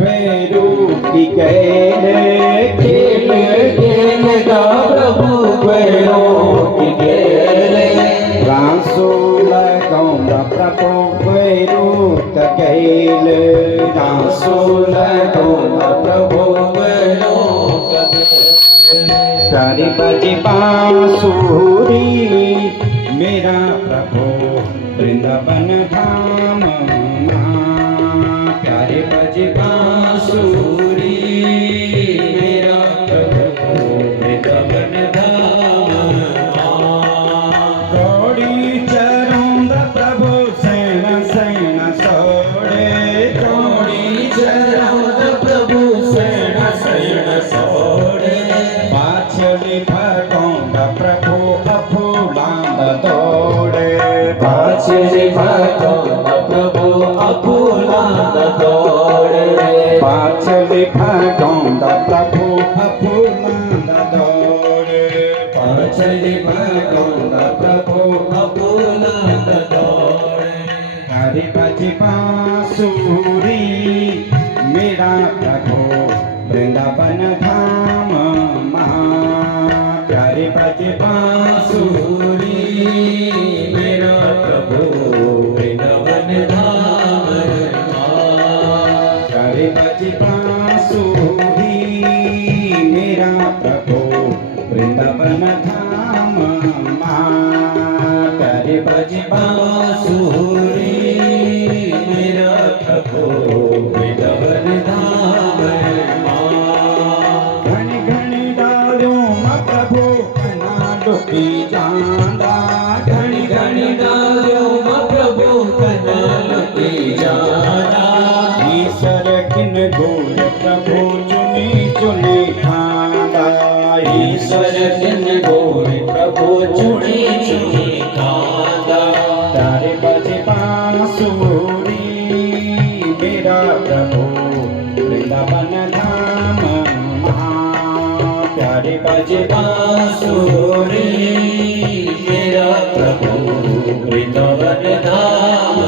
भैरू की खेल खेलगा प्रभु भैरू की खेल रासोल गौंदा प्रभु भैरू खेल रासोल गौंदा प्रभु भैरू तारी बजे बांसुरी मेरा प्रभु वृंदावन धाम प्यारे बजे बांसुरी मेरा प्रभु वृंदावन धाम कौड़ी चरों दा प्रभु सैन सैन सोड़े कौड़ी चरों दा प्रभु सैन सैन सोड़े पाछली भगों दा प्रभु अफूलांद तोड़े पाछली भगों दा प्रभु अफूलांद तोड़े पाछली भगों दा प्रभु अफूलांद तोड़े पाछली भगों दा प्रभु अफूलांद तोड़े हरि बजी बांसुरी मेरा प्रभु वृंदावन धाम प्यारे बजे बांसुरी मेरा प्रभु वृंदावन धाम प्यारे बजे बांसुरी मेरा प्रभु वृंदावन धाम प्यारे बजे बांसुरी मेरा प्रभु वृंदावन धाम की जांदा घनी घनी डालियों प्रभु कनाल की जांदा ईश्वर किन गोर प्रभु चुनी चुनी खांदा ईश्वर किन गोर प्रभु चुनी चुनी खांदा तारे बजे बांसुरी मेरा प्रभु वृंदावन धाम प्यारे बजे बांसुरी मेरा प्रभु वृंदावन धाम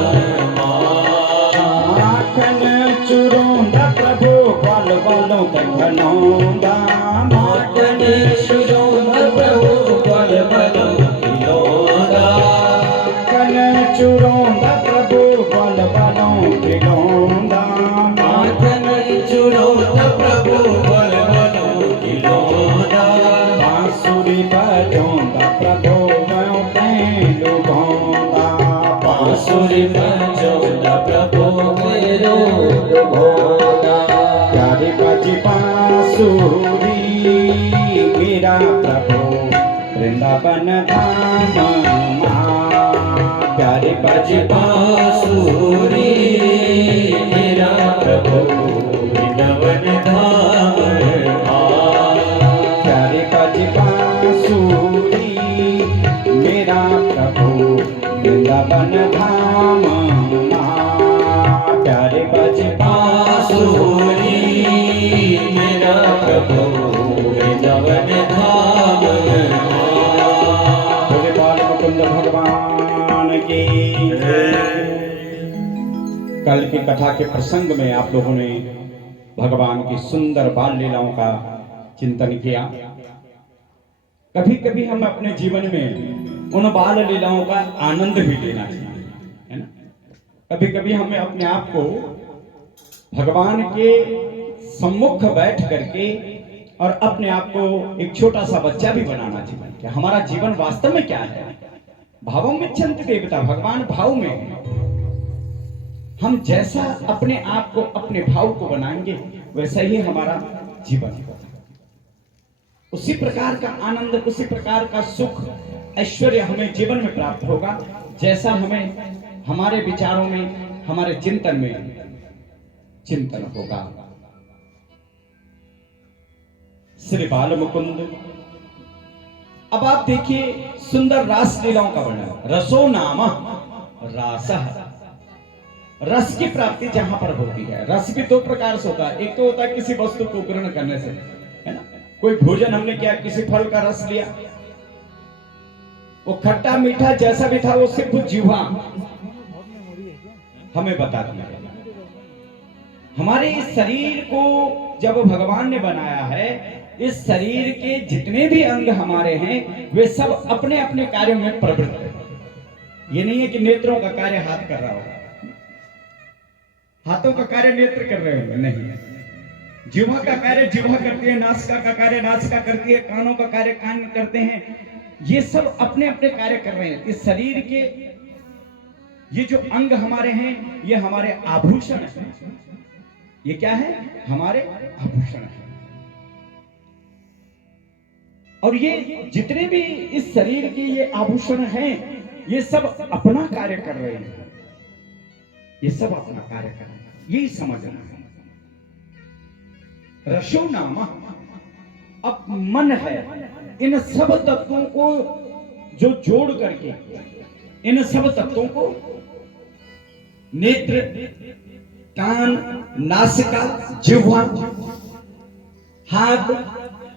माखन चुरोंदा प्रभु बाल बालों तक घनौंदा माखन चुरोंदा प्रभु बाल बालों खिलौंदा माखन चुरोंदा प्रभु बाल बालों खिलौंदा माखन चुरोंदा प्रभु बाल बालों खिलौंदा बांसुरी बजोंदा प्रभु मैं पहलू भोंदा बांसुरी बजोंदा प्रभु मेरो भोंदा प्यारे बजी बांसुरी मेरा प्रभु वृंदावन धाम प्यारे बजी बांसुरी मेरा प्रभु वृंदावन धाम प्यारे बजी बांसुरी मेरा प्रभु वृंदावन धाम प्यारे बजी बांसुरी मेरा प्रभु वृंदावन धाम बोले बाल मुकुंद भगवान की कल की कथा के प्रसंग में आप लोगों ने भगवान की सुंदर बाल लीलाओं का चिंतन किया। कभी कभी हम अपने जीवन में उन बाल लीलाओं का आनंद भी लेना चाहिए, है ना। कभी कभी हमें अपने आप को भगवान के सम्मुख बैठ करके और अपने आप को एक छोटा सा बच्चा भी बनाना चाहिए कि हमारा जीवन वास्तव में क्या है। भावों में छंत देवता, भगवान भाव में है। हम जैसा अपने आप को, अपने भाव को बनाएंगे वैसा ही हमारा जीवन होगा। उसी प्रकार का आनंद, उसी प्रकार का सुख, ऐश्वर्य हमें जीवन में प्राप्त होगा जैसा हमें हमारे विचारों में, हमारे चिंतन में चिंतन होगा। श्री बाल मुकुंद। अब आप देखिए सुंदर रास लीलाओं का वर्णन। रसो नाम रासः, रस की प्राप्ति जहां पर होती है। रस भी दो प्रकार से होता है। एक तो होता है किसी वस्तु को ग्रहण करने से, है ना। कोई भोजन हमने किया, किसी फल का रस लिया, वो खट्टा मीठा जैसा भी था वो सिर्फ जीवा हमें बता दिया। हमारे इस शरीर को जब भगवान ने बनाया है, इस शरीर के जितने भी अंग हमारे हैं वे सब अपने अपने कार्यों में प्रवृत्त हैं। ये नहीं है कि नेत्रों का कार्य हाथ कर रहा होगा, हाथों का कार्य नेत्र कर रहे होंगे, नहीं। जिह्वा का कार्य जिह्वा करती है, नासिका का कार्य नासिका करती है, कानों का कार्य कान करते हैं। ये सब अपने अपने कार्य कर रहे हैं। इस शरीर के ये जो अंग हमारे हैं ये हमारे आभूषण हैं। ये क्या है? हमारे आभूषण है। और ये जितने भी इस शरीर के ये आभूषण हैं ये सब अपना कार्य कर रहे हैं, ये सब अपना कार्य कर रहे हैं, यही समझना है। रसो नामा, अब मन है, इन सब तत्वों को जो जोड़ करके, इन सब तत्वों को नेत्र, कान, नासिका, जिह्वा, हाथ,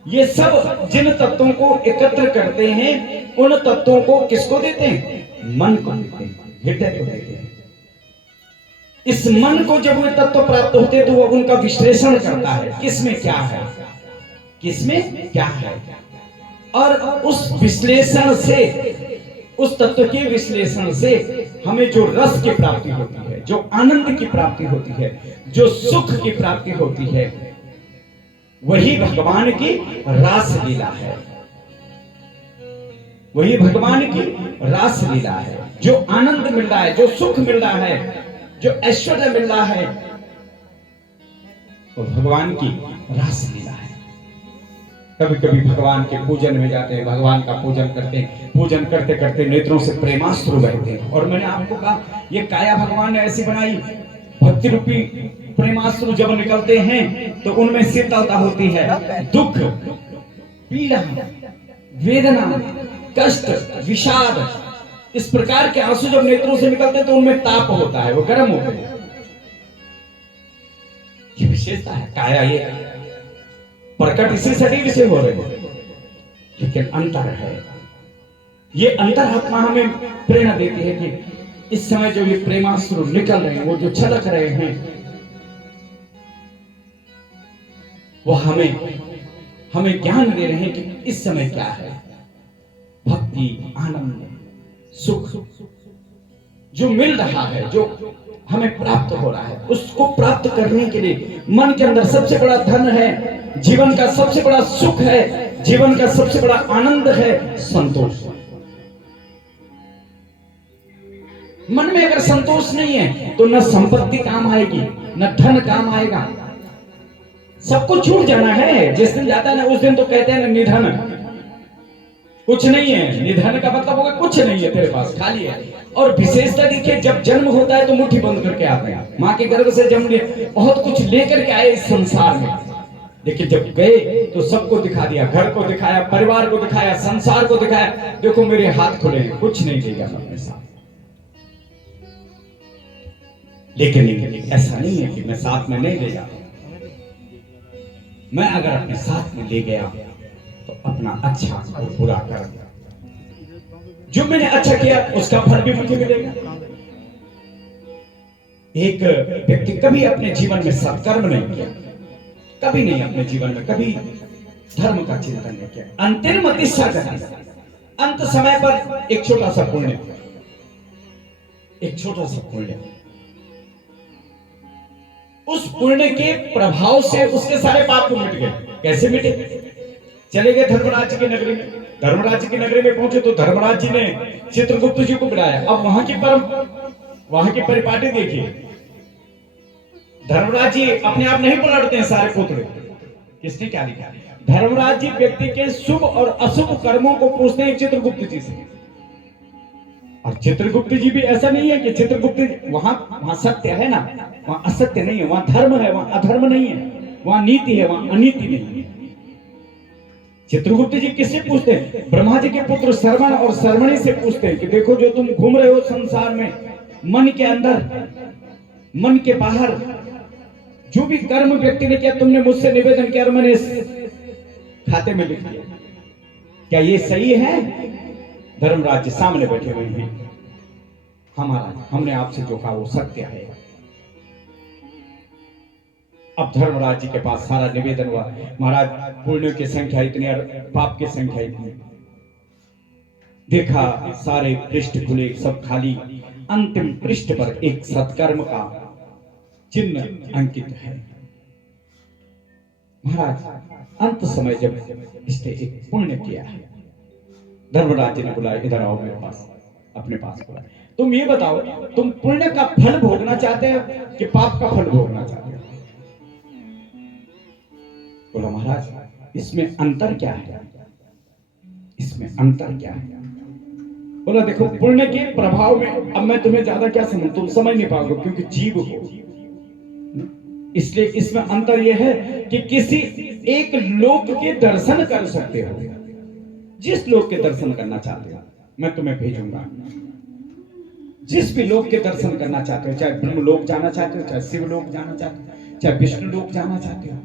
ये सब जिन तत्वों को एकत्र करते हैं उन तत्वों को किसको देते हैं? मन को देते हैं, हृदय को देते हैं। इस मन को जब वे तत्व प्राप्त होते हैं तो वो उनका विश्लेषण करता है, किसमें क्या है, किसमें क्या है। और उस विश्लेषण से, उस तत्व के विश्लेषण से हमें जो रस की प्राप्ति होती है, जो आनंद की प्राप्ति होती है, जो सुख की प्राप्ति होती है, वही भगवान की रास लीला है। वही भगवान की रास लीला है। जो आनंद मिल रहा है, जो सुख मिल रहा है, जो ऐश्वर्य मिल रहा है, वो भगवान की रास लीला है। कभी कभी भगवान के पूजन में जाते हैं, भगवान का पूजन करते हैं, पूजन करते करते नेत्रों से प्रेमाश्रु बहते हैं। और मैंने आपको कहा ये काया भगवान ने ऐसी बनाई, भक्ति रूपी प्रेमाश्रु जब निकलते हैं तो उनमें शीतलता होती है। दुख, पीड़ा, वेदना, कष्ट, विषाद, इस प्रकार के आंसू जब नेत्रों से निकलते हैं तो उनमें ताप होता है, वो गर्म होते हैं। ये विशेषता है काया। ये प्रकट इसी शरीर से हो रहे हैं, लेकिन अंतर है। ये अंतरात्मा हमें प्रेरणा देती है कि इस समय जो ये प्रेमाश्रु निकल रहे हैं, वो जो छलक रहे हैं, वो हमें ज्ञान दे रहे हैं कि इस समय क्या है। भक्ति, आनंद, सुख जो मिल रहा है, जो हमें प्राप्त हो रहा है, उसको प्राप्त करने के लिए मन के अंदर सबसे बड़ा धन है, जीवन का सबसे बड़ा सुख है, जीवन का सबसे बड़ा आनंद है संतोष। मन में अगर संतोष नहीं है तो न संपत्ति काम आएगी, न धन काम आएगा, सब कुछ छूट जाना है। जिस दिन जाता है ना उस दिन तो कहते हैं निधन, कुछ नहीं है। निधन का मतलब होगा कुछ नहीं है तेरे पास, खाली है। और विशेषता देखिए, जब जन्म होता है तो मुट्ठी बंद करके आते हैं, माँ के गर्भ से जन्म लिए बहुत कुछ लेकर के आए इस संसार में, लेकिन जब गए तो सबको दिखा दिया, घर को दिखाया, परिवार को दिखाया, संसार को दिखाया, देखो मेरे हाथ खुले हैं, कुछ नहीं लेगा अपने साथ। लेकिन ऐसा नहीं है कि मैं साथ में नहीं ले जाता। मैं अगर अपने साथ में ले गया तो अपना अच्छा और बुरा कर्म, जो मैंने अच्छा किया उसका फल भी मुझे मिलेगा। एक व्यक्ति कभी अपने जीवन में सत्कर्म नहीं किया, कभी नहीं, अपने जीवन में कभी धर्म का चिंतन नहीं किया, अंतिम अंत समय पर एक छोटा सा पुण्य, एक छोटा सा पुण्य, उस पुण्य के प्रभाव से उसके सारे पाप को मिट गए। कैसे मिटे? चले गए धर्मराज की नगरी में, धर्मराज की नगरी में पहुंचे तो धर्मराज जी ने चित्रगुप्त जी को बुलाया। अब वहां की परिपाटी देखिए, धर्मराज जी अपने आप नहीं पलटते हैं सारे पुत्र, किसने क्या लिखा? धर्मराज जी व्यक्ति के शुभ और अशुभ कर्मों को पूछते हैं चित्रगुप्त जी से। और चित्रगुप्त जी भी ऐसा नहीं है कि चित्रगुप्त, वहां सत्य है ना, वहां असत्य नहीं है, वहां धर्म है, वहां अधर्म नहीं है, वहां नीति है, वहां अनीति नहीं है। चित्रगुप्त जी किससे पूछते हैं? ब्रह्मा जी के पुत्र श्रवण और श्रवणी से पूछते हैं कि देखो जो तुम घूम रहे हो संसार में, मन के अंदर, मन के बाहर, जो भी कर्म व्यक्ति ने किया तुमने मुझसे निवेदन किया और मैंने खाते में लिख दिया, क्या ये सही है? धर्मराज सामने बैठे हुए हैं, हमने आपसे जो कहा वो सत्य है। अब धर्मराज जी के पास सारा निवेदन हुआ, महाराज पुण्य की संख्या इतनी और पाप की संख्या इतनी। देखा सारे पृष्ठ खुले, सब खाली। अंतिम पृष्ठ पर एक सत्कर्म का चिन्ह अंकित है। महाराज अंत समय जब इसने एक पुण्य किया है, धर्मराज जी ने बुलाया, इधर आओ मेरे पास, अपने पास बुलाया। तुम ये बताओ, तुम पुण्य का फल भोगना चाहते हो कि पाप का फल भोगना चाहते हो? बोला महाराज इसमें अंतर क्या है? इसमें अंतर क्या है? बोला देखो, पुण्य के प्रभाव में अब मैं तुम्हें ज्यादा क्या समझ, तुम समझ नहीं पाओगे क्योंकि जीव हो। इसलिए इसमें अंतर यह है कि किसी एक लोक के दर्शन कर सकते हो। जिस लोक के दर्शन करना चाहते हो मैं तुम्हें भेजूंगा। जिस भी लोक के दर्शन करना चाहते हो, चाहे ब्रह्म लोक जाना चाहते हो, चाहे शिव लोक जाना चाहते हो, चाहे विष्णु लोक जाना चाहते हो,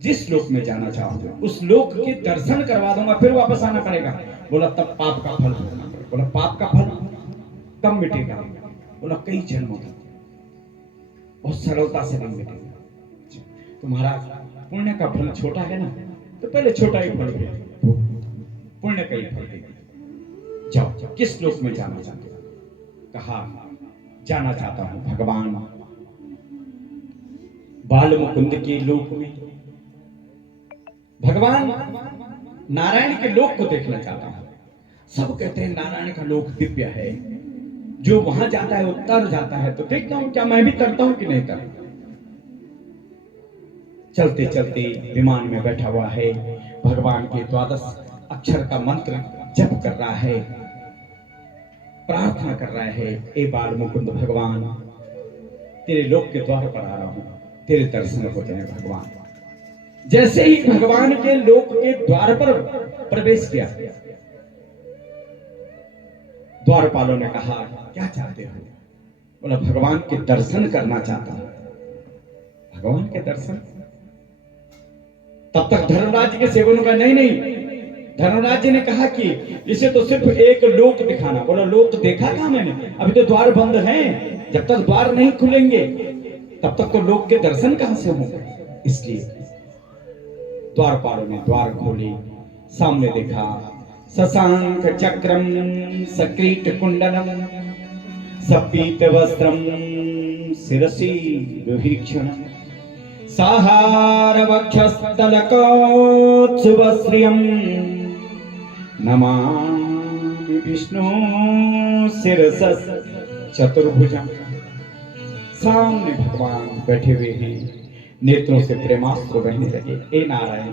जिस लोक में जाना चाहोगे उस लोक के दर्शन करवा दूंगा, फिर वापस आना पड़ेगा। बोला तब पाप का फल भोगना पड़ेगा। बोला पाप का फल कब मिटेगा? बोला कई जन्मों तक, बहुत सरलता से नहीं मिटेगा। तो महाराज पुण्य का फल छोटा है ना, तो पहले छोटा ही फल दे, पुण्य का ही फल दे। जाओ किस लोक में जाना चाहते हो? कहा जाना चाहता हूं भगवान बाल मुकुंद के लोक में, भगवान नारायण के लोक को देखना चाहता हूं। सब कहते हैं नारायण का लोक दिव्य है, जो वहां जाता है वो तर जाता है। तो देखता हूं क्या मैं भी तरता हूं कि नहीं तरता। चलते चलते विमान में बैठा हुआ है, भगवान के 12 अक्षर का मंत्र जप कर रहा है, प्रार्थना कर रहा है, ए बाल मुकुंद भगवान तेरे लोक के द्वार पर आ रहा हूं, तेरे दर्शन हो जाए भगवान। जैसे ही भगवान के लोक के द्वार पर प्रवेश किया, द्वारपालों ने कहा क्या चाहते हो? बोला भगवान के दर्शन करना चाहता हूं। भगवान के दर्शन? तब तक धर्मराज जी के सेवकों का नहीं, धर्मराज जी ने कहा कि इसे तो सिर्फ एक लोक दिखाना। बोला लोक देखा कहां मैंने, अभी तो द्वार बंद हैं, जब तक द्वार नहीं खुलेंगे तब तक तो लोक के दर्शन कहां से होंगे। इसलिए द्वारपालों ने द्वार खोले, सामने देखा शशांक चक्रम सकीट कुंडलम सपीत वस्त्रम शिरसि विभीषण साहार वक्षस्थलकोत्सुवश्रियम नमामि विष्णु शिरसस् चतुर्भुजम। सामने भगवान बैठे हुए हैं, नेत्रों से प्रेमास्त्र बहने लगे। ए नारायण,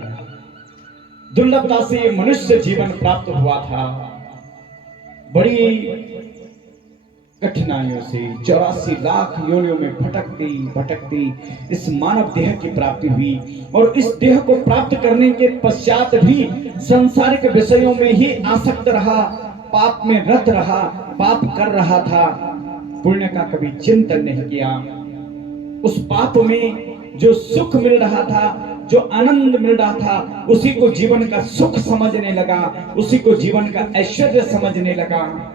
दुर्लभता से ये मनुष्य जीवन प्राप्त हुआ था, बड़ी कठिनाइयों से 84 लाख योनियों में भटकती भटकती इस मानव देह की प्राप्ति हुई, और इस देह को प्राप्त करने के पश्चात भी संसारिक विषयों में ही आसक्त रहा, पाप में रत रहा, पाप कर रहा था, पुण्य का कभी चिंतन नहीं किया। उस पाप में जो सुख मिल रहा था, जो आनंद मिल रहा था, उसी को जीवन का सुख समझने लगा, उसी को जीवन का ऐश्वर्य समझने लगा।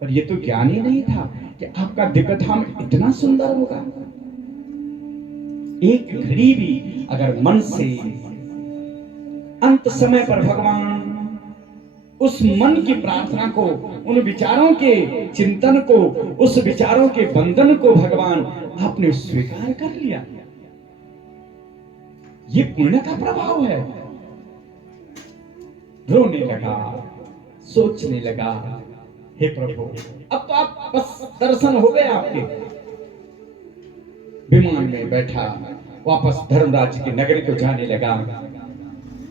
पर ये तो ज्ञान ही नहीं था कि आपका दिव्य धाम इतना सुंदर होगा। एक घड़ी भी अगर मन से अंत समय पर भगवान उस मन की प्रार्थना को, उन विचारों के चिंतन को, उस विचारों के बंधन को भगवान आपने स्वीकार कर लिया। ये पुण्य का प्रभाव है। रोने लगा, सोचने लगा, हे प्रभु अब तो आप बस दर्शन हो गए आपके। विमान में बैठा वापस धर्मराज की नगरी को जाने लगा।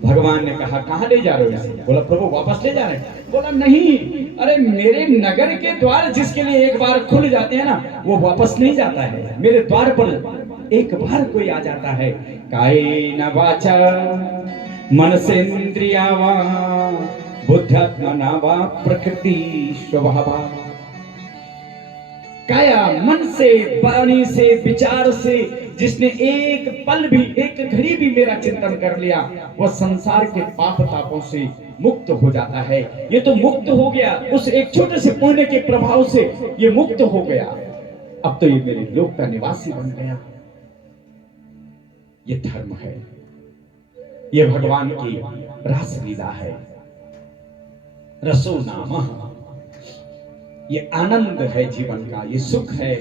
भगवान ने कहा कहां ले जा रहे हो इसे? बोला प्रभु वापस ले जा रहे हैं। बोला नहीं, अरे मेरे नगर के द्वार जिसके लिए एक बार खुल जाते हैं ना, वो वापस नहीं जाता है। मेरे द्वार पर एक बार कोई आ जाता है, कायेन वाचा मनसेन्द्रिया वा बुद्ध्यात्मना वा प्रकृति स्वभावा। काया मन से, वाणी से, विचार से जिसने एक पल भी, एक घड़ी भी मेरा चिंतन कर लिया, वह संसार के पाप तापों से मुक्त हो जाता है। ये तो मुक्त हो गया, उस एक छोटे से पुण्य के प्रभाव से ये मुक्त हो गया। अब तो ये मेरे लोक का निवासी बन गया। ये धर्म है, ये भगवान की रासलीला है। रसो नामा, ये आनंद है जीवन का, ये सुख है।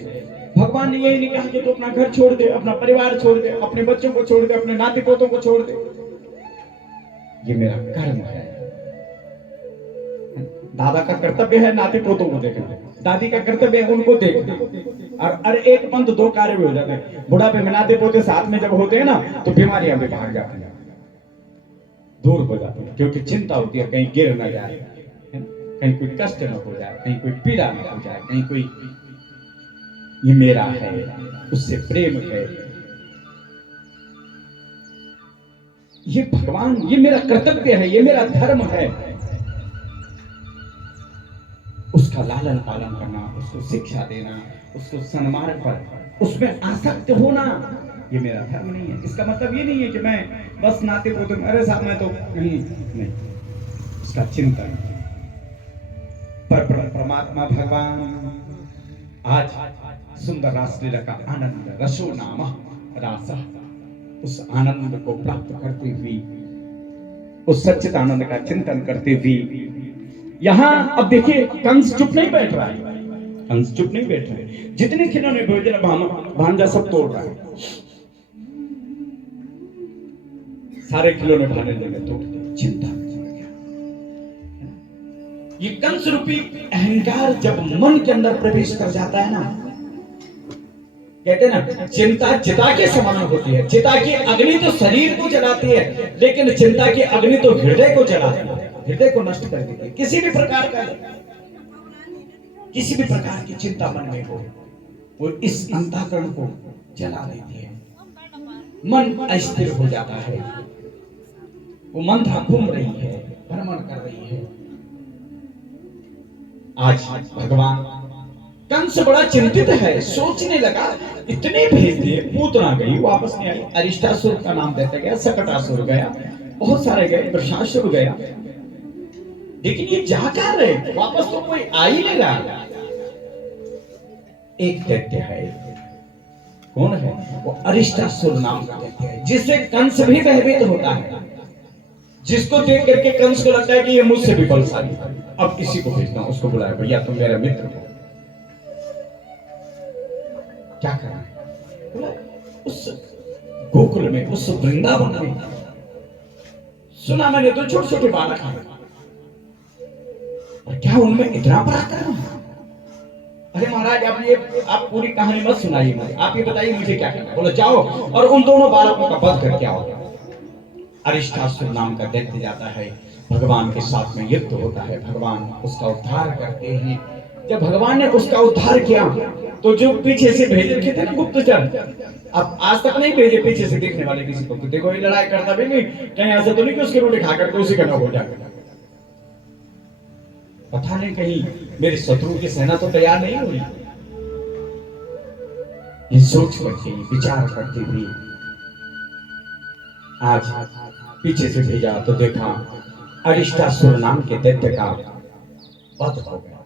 भगवान ने यही नहीं कहा कि तू अपना घर छोड़ दे, अपना परिवार छोड़ दे, अपने बच्चों को छोड़ दे, अपने नाती पोतों को छोड़ दे। ये मेरा कर्म है। दादा का कर्तव्य है नाती पोतों को देखना, दादी का कर्तव्य है उनको देखना। और अरे एक पंथ दो कार्य भी हो जाते हैं। बुढ़ापे में नाते पोते साथ में जब होते हैं ना, तो बीमारियां भी भाग जाती हैं, दूर हो जाती है, क्योंकि चिंता होती है कहीं गिर न जाए, कहीं कोई कष्ट न हो जाए, कहीं कोई पीड़ा न हो जाए, कहीं कोई। ये मेरा है, उससे प्रेम है। ये भगवान, ये मेरा कर्तव्य है, ये मेरा धर्म है। उसका लालन पालन करना, उसको शिक्षा देना, उसको सन्मार्ग पर उसमें आसक्त होना, ये मेरा धर्म नहीं है। इसका मतलब ये नहीं है कि मैं बस नाते पोते, अरे साहब मैं तो कहीं नहीं, उसका चिंतन। पर परमात्मा भगवान आज सुंदर रासलीला का आनंद, रसो नाम रासा, उस आनंद को प्राप्त करते हुए, उस सच्चित आनंद का चिंतन करते हुए यहां अब देखिए कंस चुप नहीं बैठ रहा है, कंस चुप नहीं बैठ रहा है। जितने खिलौने भेजे भांजा सब तोड़ रहा है, सारे खिलौने भाने लगे तोड़ दिए, चिंता में पड़ गया। ये कंस रूपी अहंकार जब मन के अंदर प्रवेश कर जाता है ना, कहते हैं ना चिंता चिता के समान होती है। चिता की अग्नि तो शरीर को जलाती है, लेकिन चिंता की अग्नि तो हृदय को जलाती है, हृदय को नष्ट कर देती है। किसी भी प्रकार की चिंता मन में हो, वो इस अंतःकरण को जला देती है। मन अस्थिर हो जाता है, वो मंथा घूम रही है, भ्रमण कर रही है। आज भगवान, कंस बड़ा चिंतित है, सोचने लगा, इतने भेज दिए, पूतना गई वापस नहीं आई, अरिष्टासुर का नाम देता गया, सकटासुर गया, बहुत सारे गए, वृषासुर गया, लेकिन ये जा कर रहे, वापस तो कोई आ ही नहीं रहा। एक दैत्य है, कौन है वो? अरिष्टासुर नाम का दैत्य है, जिससे कंस भी भयभीत होता है, जिसको देख करके कंस को लगता है कि ये मुझसे भी बलशाली है। अब किसी को भेजता हूं, उसको बुलाया, भैया तुम मेरा मित्र हो, क्या करना है? उस गोकुल में, उस वृंदावन में सुना मैंने तो छोटे छोटे बालक हैं, और क्या उनमें इतना पराक्रम है? अरे महाराज आप पूरी कहानी मत सुनाइए मुझे, आप ये बताइए मुझे क्या करना है। बोलो जाओ और उन दोनों बालकों का वध करके आओ। अरिष्टासुर नाम का दैत्य जाता है, भगवान के साथ में युद्ध होता है, भगवान उसका उद्धार करते हैं। जब भगवान ने उसका उद्धार किया तो जो पीछे से भेजे थे ना गुप्तचर, अब आज तक नहीं भेजे पीछे से देखने वाले किसी को, तो देखो ये लड़ाई करता भी नहीं, कहीं ऐसा तो नहीं कि उसकी रोटी खा करके उसी का नौक हो जाएगा। पता नहीं कहीं मेरे शत्रु की सेना तो तैयार नहीं हुई। ये सोच करके, विचार करते हुए आज पीछे से भेजा तो देखा अरिष्टासुर नाम के दैत्य का वध हो गया।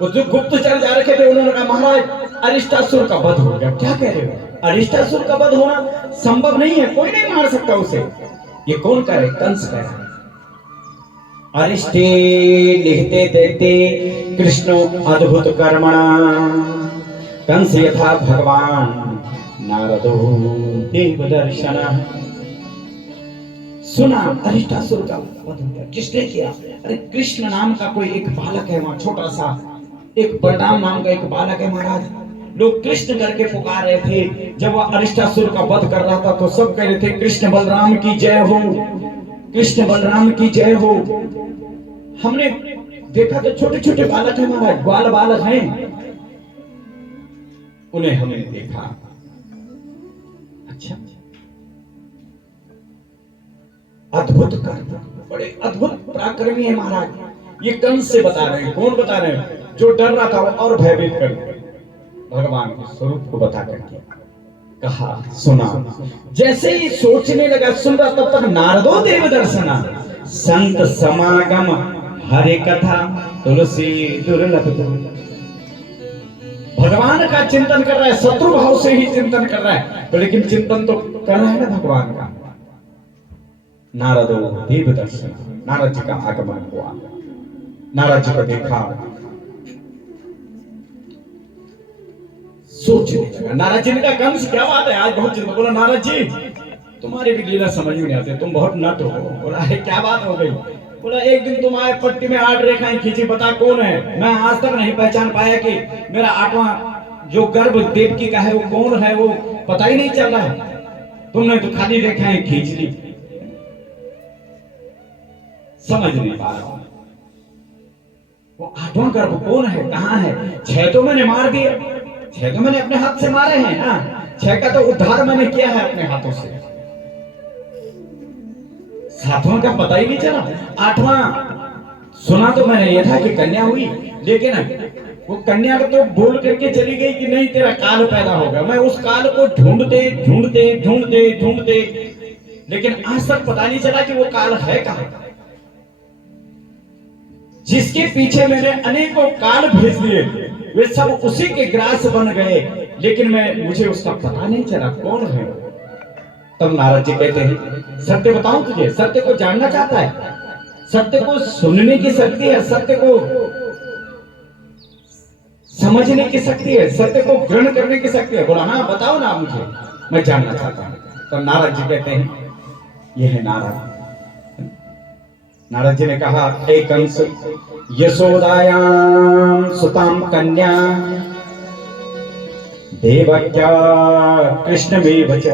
वो जो गुप्तचर जा रखे थे उन्होंने कहा महाराज अरिष्टासुर का वध हो गया। क्या कह रहे हो? अरिष्टासुर का वध होना संभव नहीं है, कोई नहीं मार सकता उसे। ये कौन करे? कंस कह रहा है। अरिष्टे लिखते देते कृष्ण अद्भुत कर्मणा, कंस यथा भगवान नारदो देव दर्शना। सुना अरिष्टासुर का वध हो गया। किसने किया? अरे कृष्ण नाम का कोई एक बालक है वहां, छोटा सा एक बलराम नाम का एक बालक है महाराज। लोग कृष्ण करके पुकार रहे थे। जब वह अरिष्टासुर का वध कर रहा था तो सब कह रहे थे कृष्ण बलराम की जय हो, कृष्ण बलराम की जय हो। हमने देखा तो छोटे छोटे बालक है महाराज, ग्वाल बालक हैं, उन्हें हमने देखा। अच्छा, अद्भुत कर्म, बड़े अद्भुत पराक्रमी है महाराज। ये कंस से बता रहे हैं। कौन बता रहे हैं? जो डर रहा था वो और भयभीत कर भगवान के स्वरूप को बता करके कहा। सुना, जैसे ही सोचने लगा, सुन रहा तब तक नारदो देव दर्शना, संत समागम हरे कथा तुलसी दुर्लभ। भगवान का चिंतन कर रहा है, शत्रु भाव से ही चिंतन कर रहा है, तो लेकिन चिंतन तो कर रहा है ना भगवान का। नारदो देव दर्शन, नारद जी का आगमन हुआ, नारद जी को देखा, सोचने लगा। नारद जी ने कहा कंस क्या बात है, आज बहुत चिंता। बोला नारद जी तुम्हारी भी लीला समझ में नहीं आती, तुम बहुत नट हो। बोला अरे क्या बात हो गई। बोला एक दिन तुम आए, पट्टी में 8 रेखाएं खींची, बता कौन है। मैं आज तक नहीं पहचान पाया कि मेरा 8वां जो गर्भ देवकी का है वो कौन है, वो पता ही नहीं चल रहा है। तुमने तो खाली रेखाएं खींच ली, समझ नहीं पा रहा वो 8वां गर्भ कौन है, कहां है। 6 तो मैंने मार दिए, 6 तो मैंने अपने हाथ से मारे हैं ना, 6 का तो उद्धार मैंने किया है अपने हाथों से, 7वां का पता ही नहीं चला। 8वां सुना तो मैंने ये था कि कन्या हुई, लेकिन वो कन्या को तो बोल करके चली गई कि नहीं तेरा काल पैदा होगा। मैं उस काल को ढूंढते ढूंढते ढूंढते ढूंढते, लेकिन आज तक पता नहीं चला कि वो काल है कहां। जिसके पीछे मैंने अनेकों काल भेज दिए, वे सब उसी के ग्रास बन गए, लेकिन मुझे उसका पता नहीं चला कौन है। तब नारद जी कहते हैं सत्य बताऊं तुझे, सत्य को जानना चाहता है, सत्य को सुनने की शक्ति है, सत्य को समझने की शक्ति है, सत्य को ग्रहण करने की शक्ति है। बोला हाँ बताओ ना मुझे, मैं जानना चाहता हूं। तो नारद जी कहते हैं यह है नारद। नारद जी ने कहा एक कंस, यशोदायां सुतां कन्या देवक्या कृष्णमेव च